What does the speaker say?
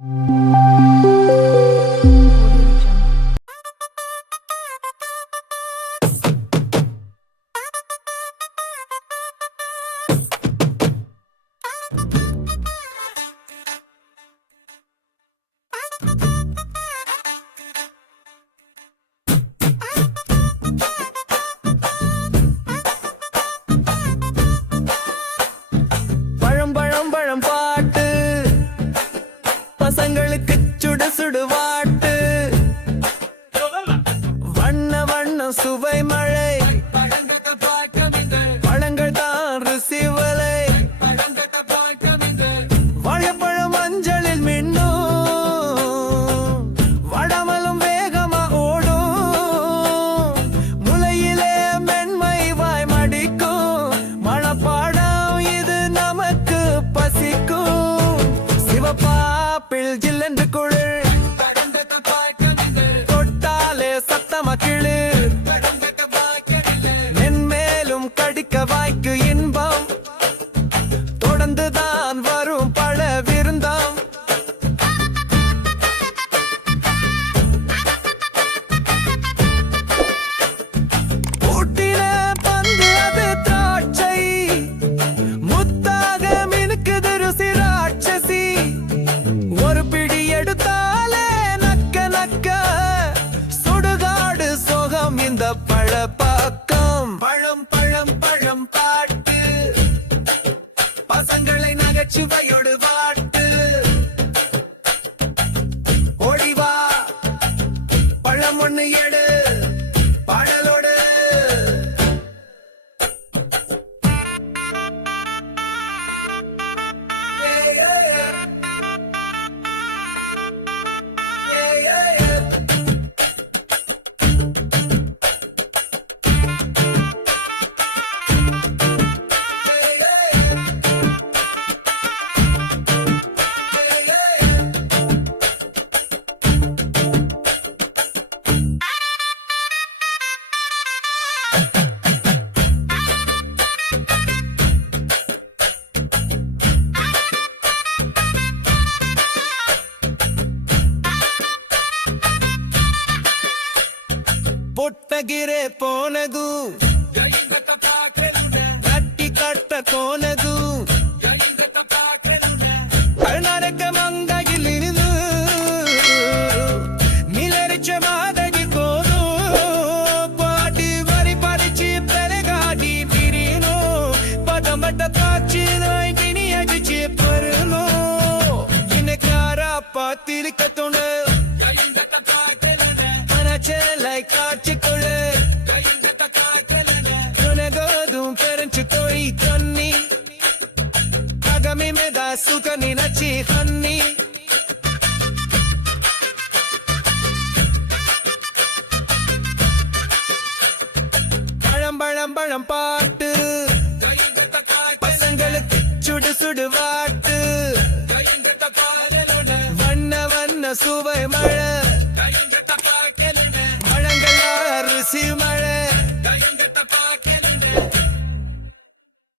Mm-hmm. சுடுவாட்டு வண்ண வண்ண சுவை மழை பழம் பழம் பழம் பாட்டு. பசங்களை நகைச்சுவை ಪುಟ್ಟಗಿರೆ ಪೋನಗು ಕಟ್ಟಿ ಕಟ್ಟ ಕೋನಗು ಕರ್ನಾಟಕ ಮಂದಗಿಲಿದು ನಿಲರಿಚ ಮಾದಗಿ ಕೋನು ಪಾಟಿ ವರಿ ಪರಿಚಿ ಬೆಲೆಗಾಡಿ ಬಿರಿನು ಪದಮಟ ಪಾಚಿ ನಾಯ್ಕಿನಿ ಅಜಿಚಿ ಪರನು ಇನಕಾರ ಪಾತಿರಿಕ ತುಣು மெதா சுகனி நச்சி ஹன்னி பழம் பாட்டு. பசங்களுக்கு சுடு சுடு வாட்டு. வண்ண வண்ண சுவை மழை.